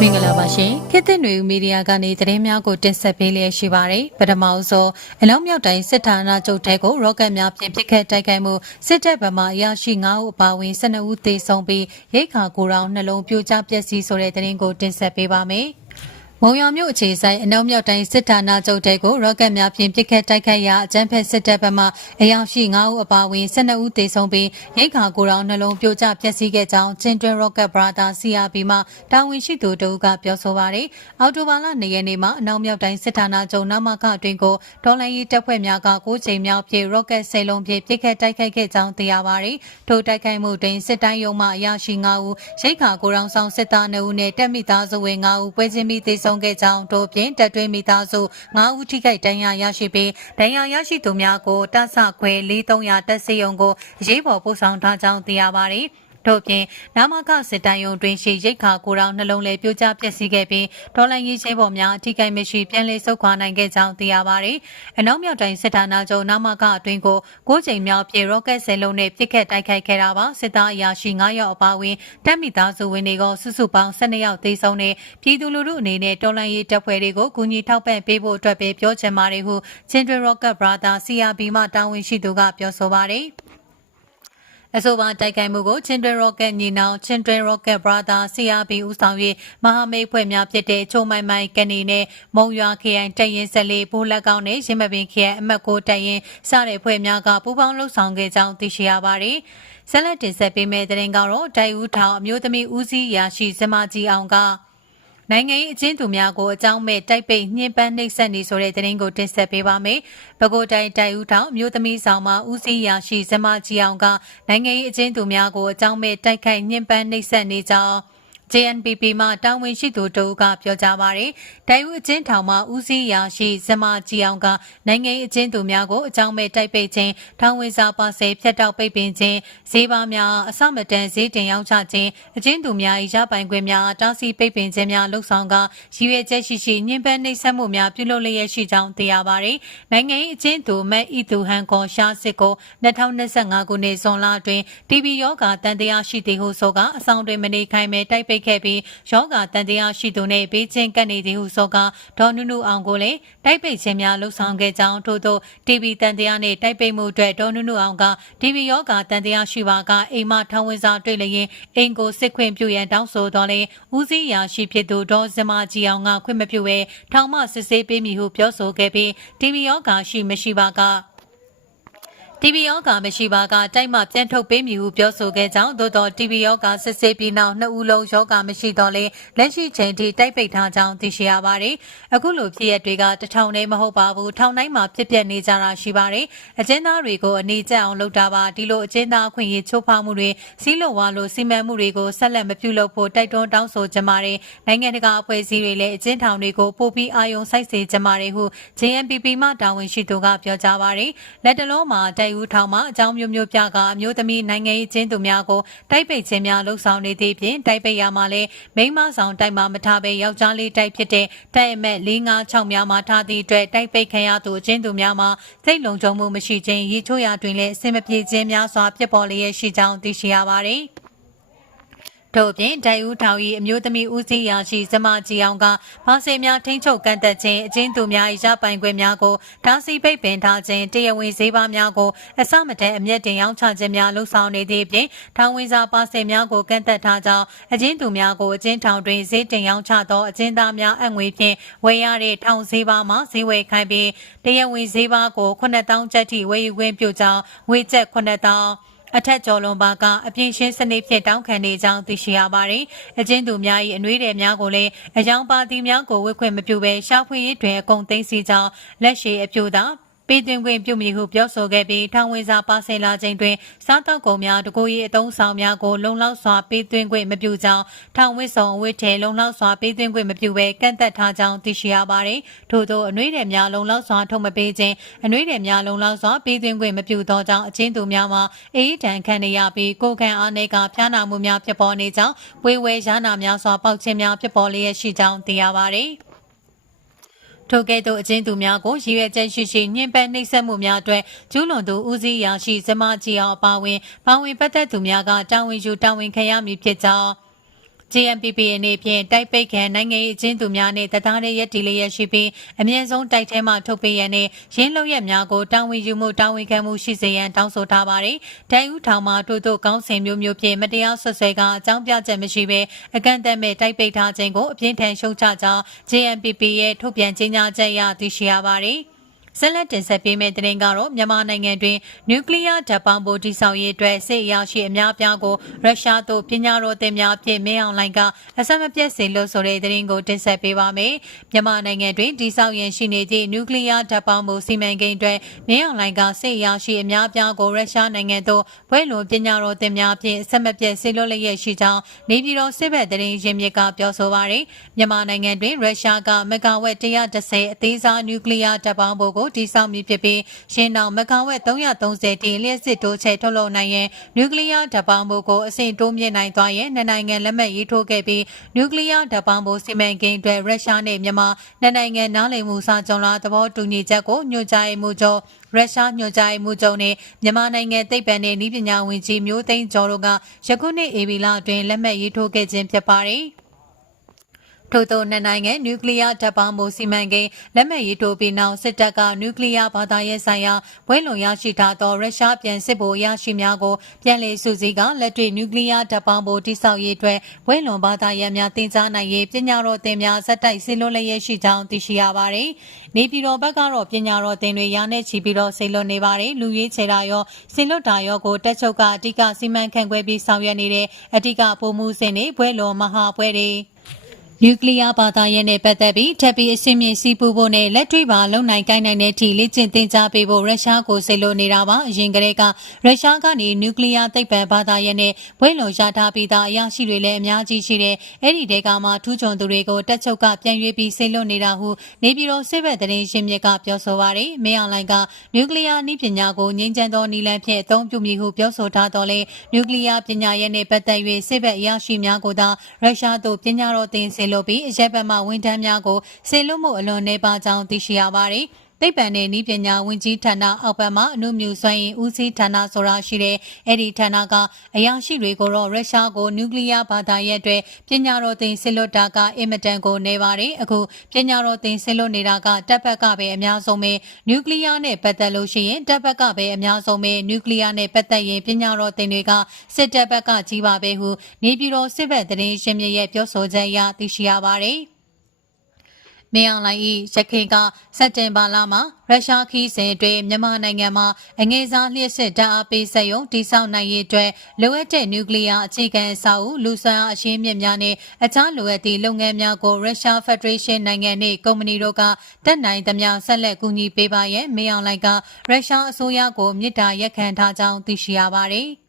မင်္ဂလာပါရှင်ခေတ်သစ်နွေဦးမီဒီယာကနေသတင်းများကိုတင်ဆက်ပေးလျက်ရှိပါတယ်ပထမအဆုံးအလုံးမြောက်တိုင်းစစ်ဌာနချုပ်တဲကိုရော့ကက်များဖြင့်ပစ်ခတ်တိုက်ခိုက်မှုစစ်တပ်ဗမာအရာရှိ9ဦးအပါအဝင်12ဦးသေဆုံးပြီးရိတ်ခါကိုရောင်နှလုံးပြိုကျပျက်စီးဆိုတဲ့သတင်းကိုတင်ဆက်ပေးပါမယ် မုံရမြို့အခြေဆိုင်အနောက်မြောက်တိုင်းစစ်ဌာနချုပ်တဲကိုရော့ကက်များဖြင့်ပစ်ခတ်တိုက်ခိုက်ရာအကြမ်းဖက်စစ်တပ်ဘက်မှအယောက်ရှိ9ဦးအပါအဝင်12ဦးသေဆုံးပြီးရိတ်ခါကိုရောင်နှလုံးပြိုကျပျက်စီးခဲ့ကြောင်းချင်းတွင်ရော့ကက်ဘရာသာ CRB မှတာဝန်ရှိသူတို့ကပြောဆိုပါတယ်။အော်တိုဘာလ2ရက်နေ့မှာအနောက်မြောက်တိုင်းစစ်ဌာနချုပ်နမခအတွင်ကိုဒေါ်လာရီတပ်ဖွဲ့များက9ချိန်မြောက်ဖြင့်ရော့ကက်ဆယ်လုံးဖြင့်ပစ်ခတ်တိုက်ခိုက်ခဲ့ကြောင်းသိရပါတယ်။ထိုတိုက်ခိုက်မှုတွင်စစ်တိုင်းရုံးမှအရာရှိ9ဦးရိတ်ခါကိုရောင်ဆောင်စစ်သား2ဦးနဲ့တပ်မိသားစုဝင်9ဦးပွဲချင်းပြီးသေဆုံးခဲ့ကြောင်းတို့ဖြင့်တပ်တွင်းမိသားစု9ဦးထိခိုက်ဒဏ်ရာရရှိပြီးဒဏ်ရာရရှိသူများကိုတဆခွဲ4300တပ်စေယုံကိုအရေးပေါ်ပို့ဆောင်ထားကြောင်းသိရပါတယ်။ တို့ပြင်နာမခစစ်တိုင်ယုံတွင်ရှိရိတ်ခါကိုရောင်နှလုံးလဲပြိုကျပျက်စီးခဲ့ပြီးဒေါ်လာရေးချင်းပေါ်များအထိကိမရှိပြန်လည်ဆုတ်ခွာနိုင်ခဲ့ကြောင်းသိရပါတယ်။အနောက်မြောက်တိုင်းစစ်ဌာနချုပ်နာမခအတွင်းကို၉ချိန်မြောက်ပြေရော့ကက်ဆယ်လုံးနဲ့ပစ်ခတ်တိုက်ခိုက်ခဲ့တာပါစစ်သားအရာရှိ9ယောက်အပါအဝင်တပ်မိသားစုဝင်တွေကစုစုပေါင်း12ယောက်သေဆုံးနေပြည်သူလူထုအနေနဲ့တော်လှန်ရေးတပ်ဖွဲ့တွေကိုကူညီထောက်ပံ့ပေးဖို့အတွက်ပဲပြောချင်ပါတယ်ဟုချင်းတွင်ရော့ကက်ဘရာသာ CRB မှတာဝန်ရှိသူကပြောဆိုပါတယ်။ အဆိုပါတိုက်ခိုက်မှုကိုချင်းတွဲရော့ကက်ညီနောင်ချင်းတွဲရော့ကက်ဘရာသာ CRB ဦးဆောင်၍မဟာမိတ်ဖွဲ့များဖြစ်တဲ့ချိုမိုင်မိုင်ကနေနဲ့မုံရွာခရိုင်တရင်ဆက်လေးဘိုးလက်ကောင်းနဲ့ရင်းမပင်ခရိုင်အမတ်ကိုတရင်စတဲ့ဖွဲ့များကပူးပေါင်းလှုပ်ဆောင်ခဲ့ကြောင်းသိရှိရပါတယ်။ဆက်လက်တင်ဆက်ပေးမယ့်တဲ့ရင်ကတော့တိုက်ဦးထောင်အမျိုးသမီးဦးစီးရာရှိစမကြီးအောင်က နိုင်ငံရေးအချင်းသူများကိုအကြောင်းမဲ့တိုက်ပိတ်ညှဉ်းပန်းနှိပ်စက်နေဆိုတဲ့သတင်းကိုတင်ဆက်ပေးပါမယ်။ပဲခူးတိုင်းတိုက်ဦးထောင်မြို့သမီးဆောင်မှာဦးစီးရာရှိဇမကြီးအောင်ကနိုင်ငံရေးအချင်းသူများကိုအကြောင်းမဲ့တိုက်ခိုက်ညှဉ်းပန်းနှိပ်စက်နေကြောင်း JNPP မှတာဝန်ရှိသူတို့ကပြောကြားပါရယ်တိုင်ဦးအချင်းထောင်မှဦးစီးရာရှိဇမကြည်အောင်ကနိုင်ငံရေးအချင်းသူများကိုအကြောင်းမဲ့တိုက်ပိတ်ခြင်းထောင်ဝင်စာပါစေဖြတ်တောက်ပိတ်ပင်ခြင်းဈေးပါများအစမတန်ဈေးတင်ရောက်ချခြင်းအချင်းသူများ၏ရပိုင်ခွင့်များတားဆီးပိတ်ပင်ခြင်းများလှုပ်ဆောင်ကရည်ရွယ်ချက်ရှိရှိညှဉ်းပန်းနှိပ်စက်မှုများပြုလုပ်လျက်ရှိကြောင်းသိရပါရယ်နိုင်ငံရေးအချင်းသူမက်ဤသူဟန်ကောရှားစစ်ကို2025ခုနှစ်ဇွန်လအတွင်း TB ယောဂတန်တရားရှိသည်ဟုဆိုကအဆောင်တွင်မနေခိုင်းမဲ့တိုက်ပိတ်ခဲ့ပြီးယောဂတန်တရားရှိသူနဲ့ဘေးချင်းကပ်နေသည်ဟုဆိုကဒေါ်နုနုအောင်ကိုလည်းတိုက်ပိတ်ခြင်းများလှုပ်ဆောင်ခဲ့ကြောင်းထို့သော TB တန်တရားနဲ့တိုက်ပိတ်မှုအတွက်ဒေါ်နုနုအောင်က TB ယောဂတန်တရားရှိပါကအိမ်မထောင်ဝင်စာတွေ့လျင်အိမ်ကိုစစ်ခွင့်ပြုရန်တောင်းဆိုတော်လဲဦးစီးရာရှိဖြစ်သူဒေါ်စမကြီးအောင်ကခွင့်မပြုဘဲထောင်မှစစ်ဆေးပေးမည်ဟုပြောဆိုခဲ့ပြီး TB ယောဂရှိမရှိပါက TV ယောဂမရှိပါကတိုက်မှပြန်ထုတ်ပေးမည်ဟုပြောဆိုခဲ့ကြောင်းသို့တော် TV ယောဂစစ်ဆေးပြီးနောက်နှစ်ဦးလုံးယောဂမရှိတော့လဲလက်ရှိချိန်ထိတိုက်ပိတ်ထားကြောင်းသိရှိရပါတယ်။အခုလိုဖြစ်ရက်တွေကတထောင်နဲ့မဟုတ်ပါဘူးထောင်တိုင်းမှာဖြစ်ပျက်နေကြတာရှိပါတယ်။အကျဉ်းသားတွေကိုအနေကျအောင်လုပ်တာပါဒီလိုအကျဉ်းသားအခွင့်အရေးချိုးဖောက်မှုတွေစီးလုံဝါလို့စီမံမှုတွေကိုဆက်လက်မပြုလုပ်ဖို့တိုက်တွန်းတောင်းဆိုကြပါတယ်။နိုင်ငံတကာအဖွဲ့အစည်းတွေလည်းအကျဉ်းထောင်တွေကိုပို့ပြီးအာရုံစိုက်စေကြပါတယ်ဟု JNPP မှတာဝန်ရှိသူကပြောကြားပါတယ်။လက်တလုံးမှာတိုက်ဦးထောင်မှအကြောင်းမျိုးမျိုးပြကအမျိုးသမီးနိုင်ငံရေးချင်းသူများကိုတိုက်ပိတ်ခြင်းများလှုပ်ဆောင်နေသည့်ပြင်တိုက်ပိတ်ရမှာလဲမိန်းမဆောင်တိုက်မှာမထားဘဲယောက်ျားလေးတိုက်ဖြစ်တဲ့တိုက်အမက်456များမှာထားသည့်အတွက်တိုက်ပိတ်ခံရသူချင်းသူများမှာစိတ်လုံခြုံမှုမရှိခြင်းရည်ချိုးရာတွင်လည်းအဆင်မပြေခြင်းများစွာဖြစ်ပေါ်လျက်ရှိကြောင်းသိရှိရပါတယ်။ ထို့ပြင်ဒိုင်ဦးထောင်၏အမျိုးသမီးဦးစီးရာရှိဇမကြီးအောင်ကဘာစေများထိန်းချုပ်ကန့်သက်ခြင်းအချင်းသူများ၏ရပိုင်ခွင့်များကိုတားဆီးပိတ်ပင်ထားခြင်းတရားဝင်ဈေးပါများကိုအစမတန်အမျက်တင်ရောင်းချခြင်းများလှုံ့ဆော်နေသည့်ပြင်ထောင်ဝင်စာပါစေများကိုကန့်သက်ထားကြောင်းအချင်းသူများကိုအချင်းထောင်တွင်ဈေးတင်ရောင်းချသောအချင်းသားများအငွေဖြင့်ဝယ်ရတဲ့ထောင်ဈေးပါမှဈေးဝယ်ခိုင်းပြီးတရားဝင်ဈေးပါကို9000ကျပ်ထိဝယ်ယူခွင့်ပြုကြောင်းငွေကျပ်9000 အထက်ကျော်လွန်ပါကအပြင်းရှင်းစနစ်ဖြင့်တောင်းခံနေကြောင်းသိရှိရပါတယ်။အချင်းသူများ၏အနှွေးတယ်များကိုလည်းအယောင်ပါတီများကိုဝတ်ခွင့်မပြုဘဲရှာဖွေရေးတွင်အကုန်သိမ်းစီကြောင်းလက်ရှိအပြိုသာ ပေးသွင်းခွင့်ပြုမည်ဟုပြောဆိုခဲ့ပြီးထောင်ဝင်စာပါဆင်လာခြင်းတွင်စားတောက်ကုန်များတကူရီအတုံးဆောင်များကိုလုံလောက်စွာပေးသွင်းခွင့်မပြုကြောင်းထောင်ဝစ်ဆောင်ဝစ်ထဲလုံလောက်စွာပေးသွင်းခွင့်မပြုဘဲကန့်သက်ထားကြောင်းသိရှိရပါတယ်။ထို့သောအနှွေးတယ်များလုံလောက်စွာထုတ်မပေးခြင်းအနှွေးတယ်များလုံလောက်စွာပေးသွင်းခွင့်မပြုသောကြောင့်အချင်းသူများမှာအေးတန်ခံနေရပြီးကိုယ်ခံအားနည်းကဖျားနာမှုများဖြစ်ပေါ်နေကြောင်းဝေဝဲရနာများစွာပေါက်ခြင်းများဖြစ်ပေါ်လျက်ရှိကြောင်းသိရပါတယ်။ ထိုကဲ့သို့အကျဉ်းသူများကိုရည်ရွယ်ချက်ရှိရှိညှဉ်းပန်းနှိပ်စက်မှုများအတွက်ကျူးလွန်သူဦးစီးရာရှိစမကြီးအောင်အပါအဝင်ပါဝင်ပတ်သက်သူများကတာဝန်ယူတာဝန်ခံရမည်ဖြစ်ကြောင်း JMPP အနေဖြင့်တိုက်ပိတ်ခံနိုင်ငံရေးအကျဉ်းသူများနဲ့တသားတည်းရက်တီလျက်ရှိပြီးအမြင့်ဆုံးတိုက်ထဲမှထုတ်ပေးရန်နဲ့ရင်းလုံရက်များကိုတာဝန်ယူမှုတာဝန်ခံမှုရှိစေရန်တောင်းဆိုထားပါတယ်။တိုင်ဦးထောင်မှထို့သို့ကောင်းစဉ်မျိုးမျိုးဖြင့်မတရားဆွဆွဲကအကြောင်းပြချက်မရှိဘဲအကန့်အသတ်မဲ့တိုက်ပိတ်ထားခြင်းကိုအပြင်းထန်ရှုံချကြောင်း JMPP ရဲ့ထုတ်ပြန်ကြေညာချက်အရသိရှိရပါတယ်။ ဆက်လက်တင်ဆက်ပေးမယ့်သတင်းကတော့မြန်မာနိုင်ငံတွင်နျူကလ িয়ার ဓာတ်ပေါင်းပိုတိဆောက်ရေးအတွက်စစ်အရာရှိအများအပြားကိုရုရှားသို့ပညာတော်သင်များဖြင့်မင်းအောင်လှိုင်ကအဆက်မပြတ်စေလို့ဆိုတဲ့သတင်းကိုတင်ဆက်ပေးပါမယ်။မြန်မာနိုင်ငံတွင်တိဆောက်ရန်ရှိနေသည့်နျူကလ িয়ার ဓာတ်ပေါင်းပိုစီမံကိန်းအတွက်မင်းအောင်လှိုင်ကစစ်အရာရှိအများအပြားကိုရုရှားနိုင်ငံသို့ဘွဲ့လွန်ပညာတော်သင်များဖြင့်အဆက်မပြတ်စေလို့လျက်ရှိကြောင်းနေပြည်တော်စစ်ဘက်သတင်းရင်းမြစ်ကပြောဆိုပါရယ်မြန်မာနိုင်ငံတွင်ရုရှားကမဂါဝက်130အသေးစားနျူကလ িয়ার ဓာတ်ပေါင်းပိုကို တိဆောက်မည်ဖြစ်ပြီးရှင်းနောက်မဂါဝက်330တင်လျှက်စစ်တိုးချဲထုတ်လုပ်နိုင်ရန်နျူကလ িয়ার ဓာတ်ပေါင်းပိုကိုအဆင့်တိုးမြင့်နိုင်သွားရန်နှစ်နိုင်ငံလက်မှတ်ရေးထိုးခဲ့ပြီးနျူကလ িয়ার ဓာတ်ပေါင်းပိုစီမံကိန်းအတွက်ရုရှားနဲ့မြန်မာနှစ်နိုင်ငံနားလည်မှုစာချုပ်လာသဘောတူညီချက်ကိုညွှန်ကြားမှုချုပ်ရုရှားညွှန်ကြားမှုချုပ်နဲ့မြန်မာနိုင်ငံသိပ္ပံနဲ့နည်းပညာဝန်ကြီးမျိုးသိန်းကျော်တို့ကယခုနှစ်ဧပြီလအတွင်းလက်မှတ်ရေးထိုးခဲ့ခြင်းဖြစ်ပါတယ်။ ထို့သောနှစ်နိုင်ငံနျူကလ িয়ার ဓာတ်ပေါင်းမှုစီမံကိန်းလက်မှတ်ရေးထိုးပြီးနောက်စစ်တပ်ကနျူကလ িয়ার ဘာသာရေးဆိုင်ရာဘွဲလွန်ရရှိထားသောရုရှားပြန်စစ်ဗိုလ်ရရှိများကိုပြန်လည်စုစည်းကလက်တွေ့နျူကလ িয়ার ဓာတ်ပေါင်းမှုတိစောက်ရေးအတွက်ဘွဲလွန်ဘာသာရေးများတင်ကြားနိုင်ရေးပညာတော်သင်များဇက်တိုက်ဆီလွန်လျက်ရှိကြောင်းသိရှိရပါတယ်။နေပြည်တော်ဘက်ကတော့ပညာတော်သင်တွေရာနဲ့ချီပြီးတော့ဆီလွန်နေပါတယ်လူရေးချေတာရောဆီလွတ်တာရောကိုတက်ချုပ်ကအဓိကစီမံခန့်ခွဲပြီးဆောင်ရွက်နေတဲ့အဓိကပုံမှုစင်တွေဘွဲလွန်မဟာဘွဲတွေ နျူကလ িয়ার ဘာသာရေးနဲ့ပတ်သက်ပြီးထပ်ပြီးအစင်းမြင့်စီးပူဖို့နဲ့လက်တွေ့ပါလုံနိုင်ကိုင်းနိုင်တဲ့အထိလေ့ကျင့်သင်ကြားပေးဖို့ရုရှားကိုစိတ်လိုနေတာပါအရင်ကတည်းကရုရှားကနေနျူကလ িয়ার သိပ္ပံဘာသာရေးနဲ့ဘွဲ့လွန်ရထားပြီးသားအရာရှိတွေလည်းအများကြီးရှိတဲ့အဲ့ဒီတဲကမှထူးချွန်သူတွေကိုတက်ချုပ်ကပြန်ရွေးပြီးစိတ်လွတ်နေတာဟုနေပြည်တော်စစ်ဘက်သတင်းရင်းမြစ်ကပြောဆိုပါရယ်မင်းအောင်လှိုင်ကနျူကလ িয়ার နည်းပညာကိုငြိမ်းချမ်းသောနည်းလမ်းဖြင့်အသုံးပြုမည်ဟုပြောဆိုထားတော်လဲနျူကလ িয়ার ပညာရေးနဲ့ပတ်သက်၍စစ်ဘက်အရာရှိများကိုသာရုရှားသို့ပညာတော်သင်စေ လိုပြီးအရက်ဘက်မှဝန်ထမ်းများကိုစေလွတ်မှုအလွန်နှဲပါကြောင်းသိရှိရပါတယ်။ သိပ္ပံနဲ့နည်းပညာဝန်ကြီးဌာနအောက်ဘက်မှအမှုမြူစွမ်းရင်ဦးစီးဌာနဆိုတာရှိတဲ့အဲ့ဒီဌာနကအရာရှိတွေကိုတော့ရုရှားကိုနျူကလ িয়ার ဘာသာရဲ့အတွက်ပညာတော်သင်ဆစ်လွတ်တာကအင်မတန်ကိုနေပါတယ်အခုပညာတော်သင်ဆစ်လွတ်နေတာကတပ်ဘက်ကပဲအများဆုံးပဲနျူကလ িয়ার နဲ့ပတ်သက်လို့ရှိရင်တပ်ဘက်ကပဲအများဆုံးပဲနျူကလ িয়ার နဲ့ပတ်သက်ရင်ပညာတော်သင်တွေကစစ်တပ်ဘက်ကကြီးပါပဲဟုနေပြည်တော်စစ်ဘက်သတင်းရှင်မြရဲ့ပြောဆိုချက်အရသိရှိရပါတယ် မင်းအောင်လှိုင်၏ရခိုင်ကစက်တင်ဘာလမှာရုရှားခီးစဉ်အတွင်းမြန်မာနိုင်ငံမှာအငယ်စားလျှက်စစ်ဓာတ်အားပေးစက်ရုံတိစောက်နိုင်ရေးအတွက်လိုအပ်တဲ့နျူကလ িয়ার အခြေခံအဆောက်အဦလူဆွမ်းအားအရှင်းမြစ်များနဲ့အခြားလိုအပ်သည့်လုပ်ငန်းများကိုရုရှားဖက်ဒရေးရှင်းနိုင်ငံနှင့်ကုမ္ပဏီတို့ကတက်နိုင်သမျှဆက်လက်ကူညီပေးပါရန်မင်းအောင်လှိုင်ကရုရှားအစိုးရကိုမြစ်တာရက်ခံထားကြောင်းသိရှိရပါသည်။